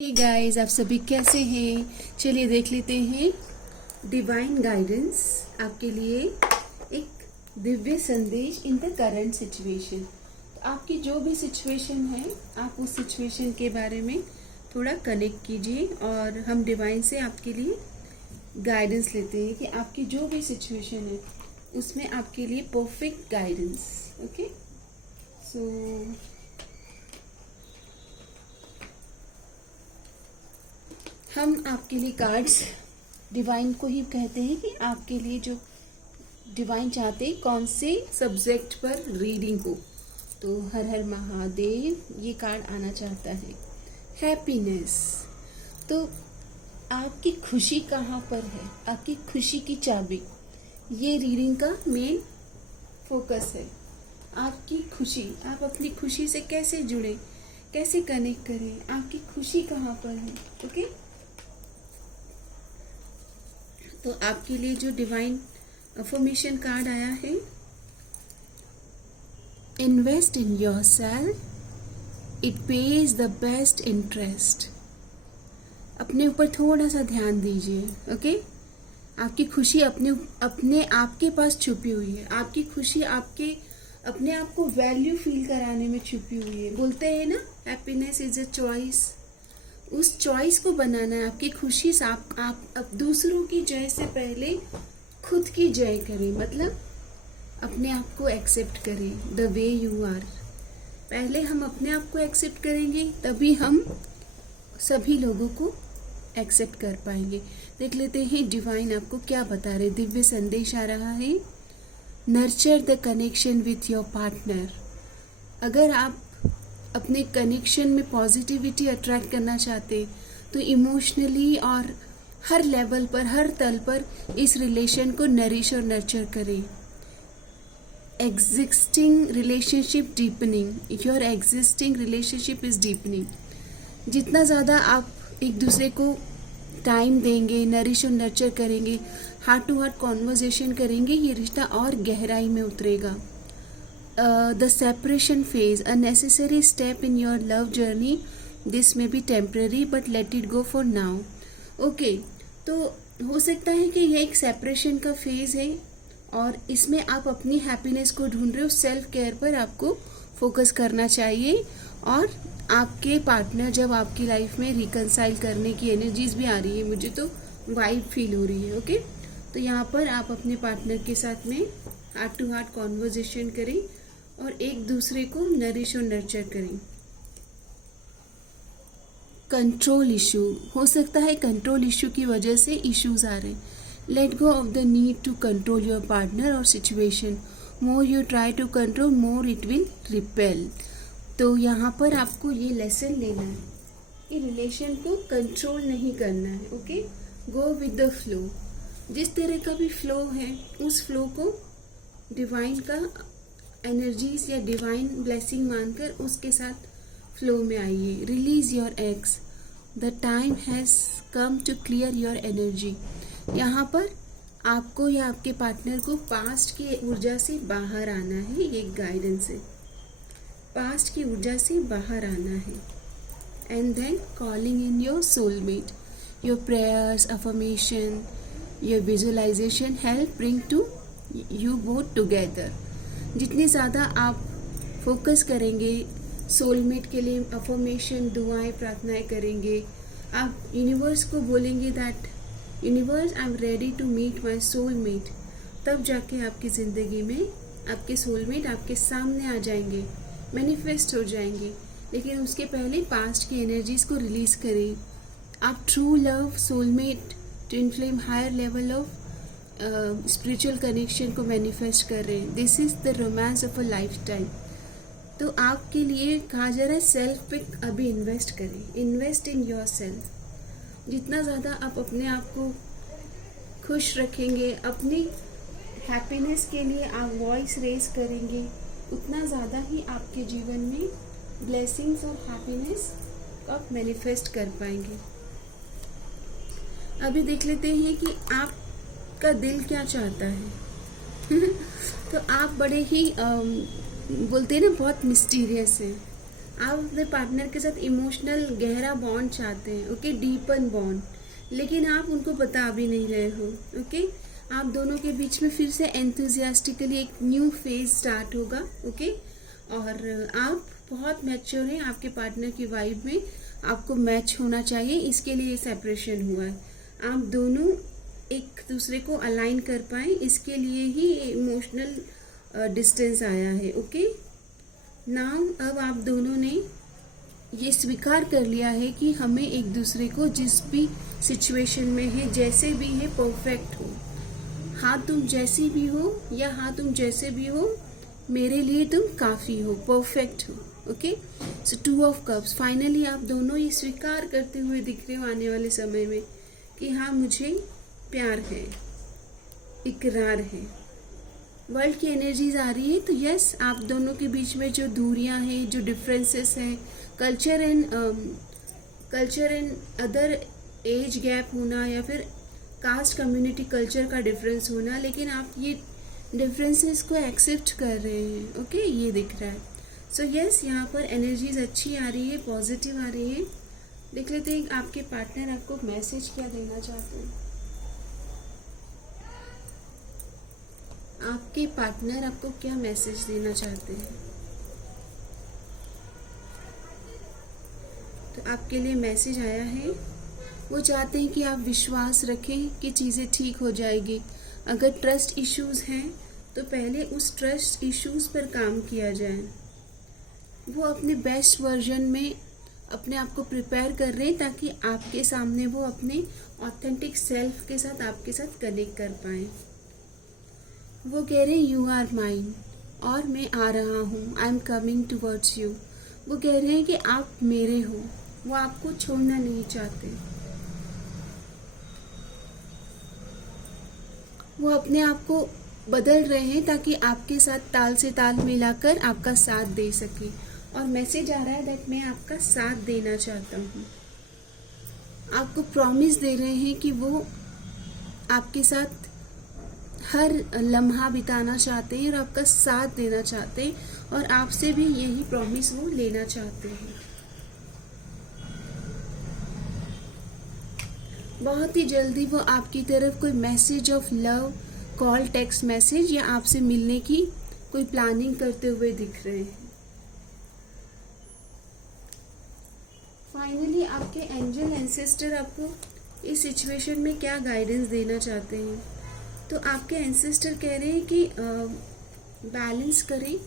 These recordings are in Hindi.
हे गाइस, आप सभी कैसे हैं? चलिए देख लेते हैं डिवाइन गाइडेंस आपके लिए एक दिव्य संदेश इन द करंट सिचुएशन। तो आपकी जो भी सिचुएशन है, आप उस सिचुएशन के बारे में थोड़ा कनेक्ट कीजिए और हम डिवाइन से आपके लिए गाइडेंस लेते हैं कि आपकी जो भी सिचुएशन है उसमें आपके लिए परफेक्ट गाइडेंस। ओके, सो हम आपके लिए कार्ड्स डिवाइन को ही कहते हैं कि आपके लिए जो डिवाइन चाहते हैं कौन से सब्जेक्ट पर रीडिंग को। तो हर हर महादेव ये कार्ड आना चाहता है हैप्पीनेस। तो आपकी खुशी कहाँ पर है, आपकी खुशी की चाबी, ये रीडिंग का मेन फोकस है। आपकी खुशी, आप अपनी खुशी से कैसे जुड़े, कैसे कनेक्ट करें, आपकी खुशी कहाँ पर है। ओके, तो आपके लिए जो डिवाइन अफर्मेशन कार्ड आया है, invest in yourself, it pays the best interest. अपने ऊपर थोड़ा सा ध्यान दीजिए। ओके, आपकी खुशी अपने आप के पास छुपी हुई है। आपकी खुशी आपके अपने आप को वैल्यू फील कराने में छुपी हुई है। बोलते हैं ना, हैप्पीनेस इज अ चॉइस। उस चॉइस को बनाना है। आपकी खुशी से आप दूसरों की जय से पहले खुद की जय करें, मतलब अपने आप को एक्सेप्ट करें द वे यू आर। पहले हम अपने आप को एक्सेप्ट करेंगे तभी हम सभी लोगों को एक्सेप्ट कर पाएंगे। देख लेते हैं डिवाइन आपको क्या बता रहे। दिव्य संदेश आ रहा है, nurture the connection with your partner. अगर आप अपने कनेक्शन में पॉजिटिविटी अट्रैक्ट करना चाहते तो इमोशनली और हर लेवल पर, हर तल पर इस रिलेशन को नरिश और नर्चर करें। Existing relationship deepening, your existing relationship is deepening. जितना ज़्यादा आप एक दूसरे को टाइम देंगे, नरिश और नर्चर करेंगे, हार्ट टू हार्ट कॉन्वर्जेशन करेंगे, ये रिश्ता और गहराई में उतरेगा। The separation phase, a necessary step in your love journey. This may be temporary, but let it go for now. Okay, तो हो सकता है कि ये एक सेपरेशन का फेज है और इसमें आप अपनी हैप्पीनेस को ढूंढ रहे हो। सेल्फ केयर पर आपको फोकस करना चाहिए और आपके पार्टनर जब आपकी लाइफ में रिकनसाइल करने की एनर्जीज भी आ रही है, मुझे तो वाइब फील हो रही है। ओके, तो यहाँ पर आप अपने पार्टनर के साथ में हार्ट टू हार्ट कॉन्वर्जेशन करें और एक दूसरे को नरिश और नर्चर करें। कंट्रोल इशू, हो सकता है कंट्रोल इशू की वजह से इश्यूज आ रहे हैं। Let go of the need to control your partner और situation. More you try to control, more it will repel. तो यहाँ पर आपको ये लेसन लेना है कि रिलेशन को कंट्रोल नहीं करना है। Okay, go with the flow. जिस तरह का भी फ्लो है उस फ्लो को डिवाइन का एनर्जीज या डिवाइन ब्लेसिंग मानकर उसके साथ फ्लो में आइए। Release your eggs, the time has come to clear your energy. यहाँ पर आपको या आपके पार्टनर को पास्ट की ऊर्जा से बाहर आना है। ये एक गाइडेंस है, पास्ट की ऊर्जा से बाहर आना है। And then calling in your soulmate. Your prayers, affirmation, your visualisation help bring to you both together. जितनी ज़्यादा आप फोकस करेंगे सोलमेट के लिए, अफर्मेशन, दुआएं, प्रार्थनाएं करेंगे, आप यूनिवर्स को बोलेंगे that universe I am ready to meet my soulmate, तब जाके आपकी ज़िंदगी में आपके सोलमेट आपके सामने आ जाएंगे, मैनिफेस्ट हो जाएंगे। लेकिन उसके पहले पास्ट की एनर्जीज़ को रिलीज़ करें। आप true love, soulmate, twin flame, higher level of spiritual connection को मैनिफेस्ट कर रहे हैं। This is the romance of a lifetime. तो आपके लिए कहा जा रहा है सेल्फ पे अभी इन्वेस्ट करें। Invest in your self. जितना ज़्यादा आप अपने आप को खुश रखेंगे, अपनी हैप्पीनेस के लिए आप वॉइस रेज करेंगे, उतना ज़्यादा ही आपके जीवन में ब्लेसिंग्स और हैप्पीनेस को आप मैनिफेस्ट कर पाएंगे। अभी देख लेते हैं कि आप का दिल क्या चाहता है। तो आप बड़े ही बोलते हैं ना, बहुत मिस्टीरियस है। आप अपने पार्टनर के साथ इमोशनल गहरा बॉन्ड चाहते हैं, ओके, डीपन बॉन्ड, लेकिन आप उनको बता भी नहीं रहे हो, ओके। आप दोनों के बीच में फिर से एंथुजियास्टिकली एक न्यू फेज स्टार्ट होगा, ओके। और आप बहुत मैच्योर हैं, आपके पार्टनर की वाइब में आपको मैच होना चाहिए, इसके लिए सेपरेशन हुआ है। आप दोनों एक दूसरे को अलाइन कर पाए, इसके लिए ही इमोशनल डिस्टेंस आया है, ओके। नाउ अब आप दोनों ने ये स्वीकार कर लिया है कि हमें एक दूसरे को जिस भी सिचुएशन में है, जैसे भी है, परफेक्ट हो। हाँ तुम जैसी भी हो या हाँ तुम जैसे भी हो, मेरे लिए तुम काफ़ी हो, परफेक्ट हो, okay. So 2 of cups, finally आप दोनों ये स्वीकार करते हुए दिख रहे हो आने वाले समय में कि हाँ मुझे प्यार है, इकरार है। वर्ल्ड की एनर्जीज आ रही है, तो यस आप दोनों के बीच में जो दूरियां हैं, जो डिफरेंसेस हैं, culture and other age gap होना या फिर कास्ट कम्युनिटी कल्चर का डिफरेंस होना, लेकिन आप ये डिफरेंसेस को एक्सेप्ट कर रहे हैं, ओके, ये दिख रहा है। सो यस यहाँ पर एनर्जीज अच्छी आ रही है, पॉजिटिव आ रही है। देख लेते हैं आपके पार्टनर आपको मैसेज क्या देना चाहते हैं। आपके पार्टनर आपको क्या मैसेज देना चाहते हैं? तो आपके लिए मैसेज आया है, वो चाहते हैं कि आप विश्वास रखें कि चीज़ें ठीक हो जाएगी। अगर ट्रस्ट इश्यूज हैं तो पहले उस ट्रस्ट इश्यूज पर काम किया जाए। वो अपने बेस्ट वर्जन में अपने आप को प्रिपेयर कर रहे हैं ताकि आपके सामने वो अपने ऑथेंटिक सेल्फ के साथ आपके साथ कनेक्ट कर पाए। वो कह रहे हैं यू आर माइन, और मैं आ रहा हूँ, I am coming towards you. वो कह रहे हैं कि आप मेरे हो, वो आपको छोड़ना नहीं चाहते। वो अपने आप को बदल रहे हैं ताकि आपके साथ ताल से ताल मिलाकर आपका साथ दे सके। और मैसेज आ रहा है दैट मैं आपका साथ देना चाहता हूँ। आपको प्रॉमिस दे रहे हैं कि वो आपके साथ हर लम्हा बिताना चाहते हैं और आपका साथ देना चाहते हैं, और आपसे भी यही प्रॉमिस वो लेना चाहते हैं। बहुत ही जल्दी वो आपकी तरफ कोई message of love, call, text message या आपसे मिलने की कोई प्लानिंग करते हुए दिख रहे हैं। फाइनली आपके एंजल एंसेस्टर आपको इस सिचुएशन में क्या गाइडेंस देना चाहते हैं? तो आपके एंसेस्टर कह रहे हैं कि बैलेंस करें,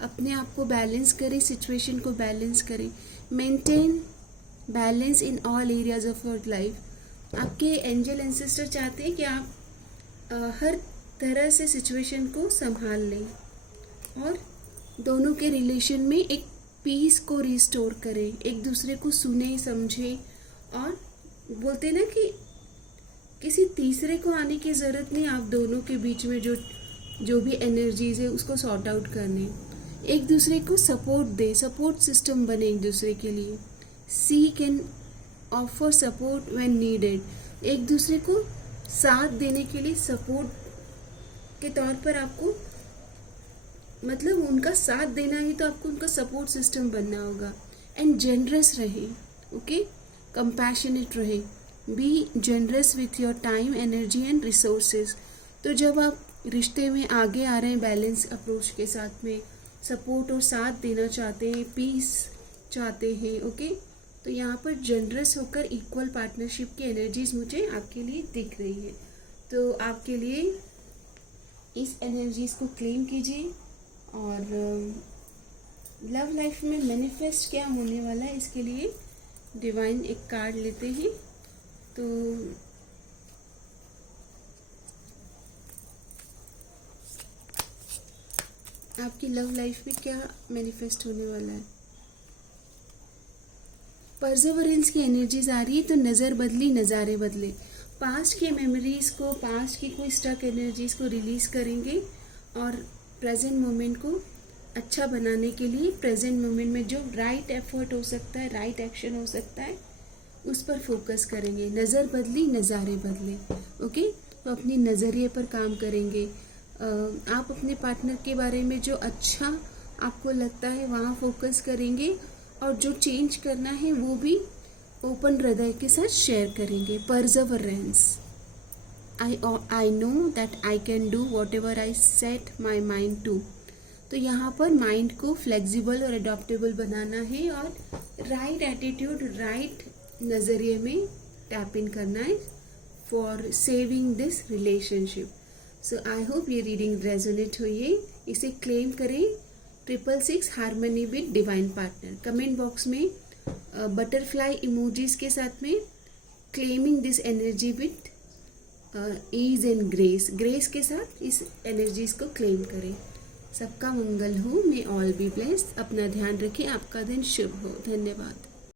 अपने आप को बैलेंस करें, सिचुएशन को बैलेंस करें, maintain balance in all areas of your life. आपके एंजल एंसेस्टर चाहते हैं कि आप हर तरह से सिचुएशन को संभाल लें और दोनों के रिलेशन में एक पीस को रिस्टोर करें, एक दूसरे को सुने समझे, और बोलते ना कि किसी तीसरे को आने की ज़रूरत नहीं। आप दोनों के बीच में जो भी एनर्जीज है उसको सॉर्ट आउट करने, एक दूसरे को सपोर्ट दे, सपोर्ट सिस्टम बने एक दूसरे के लिए। Seek and offer support when needed, एक दूसरे को साथ देने के लिए सपोर्ट के तौर पर आपको, मतलब उनका साथ देना ही तो आपको उनका सपोर्ट सिस्टम बनना होगा। एंड जेनरस रहे, ओके, कंपैशनेट रहे, be generous with your time, energy and resources. तो जब आप रिश्ते में आगे आ रहे हैं बैलेंस अप्रोच के साथ में, सपोर्ट और साथ देना चाहते हैं, पीस चाहते हैं, ओके, तो यहाँ पर जनरस होकर इक्वल पार्टनरशिप की एनर्जीज मुझे आपके लिए दिख रही है। तो आपके लिए इस एनर्जीज को क्लेम कीजिए और लव लाइफ में मैनिफेस्ट क्या होने वाला है इसके लिए डिवाइन एक कार्ड लेते हैं। तो आपकी लव लाइफ में क्या मैनिफेस्ट होने वाला है? परसेवरेंस की एनर्जीज आ रही है, तो नज़र बदली नज़ारे बदले। पास्ट की मेमोरीज को, पास्ट की कोई स्टक एनर्जीज को रिलीज करेंगे और प्रेजेंट मोमेंट को अच्छा बनाने के लिए प्रेजेंट मोमेंट में जो राइट एफर्ट हो सकता है, राइट एक्शन हो सकता है, उस पर फोकस करेंगे। नज़र बदली नज़ारे बदले, ओके, तो अपनी नज़रिए पर काम करेंगे। आप अपने पार्टनर के बारे में जो अच्छा आपको लगता है वहाँ फोकस करेंगे और जो चेंज करना है वो भी ओपन हृदय के साथ शेयर करेंगे। Perseverance, I know that I can do whatever I set my mind to. तो यहाँ पर माइंड को फ्लेक्सिबल और अडॉप्टेबल बनाना है और राइट एटीट्यूड, राइट नज़रिए में टैप इन करना है for saving this relationship. So I hope ये रीडिंग रेजोनेट हुई है। इसे क्लेम करें 666 harmony with divine partner. Comment box में बटरफ्लाई इमोजीज के साथ में claiming this energy with ease and grace के साथ इस एनर्जीज को क्लेम करें। सबका मंगल हो, मे ऑल बी ब्लेस्ड। अपना ध्यान रखें, आपका दिन शुभ हो। धन्यवाद।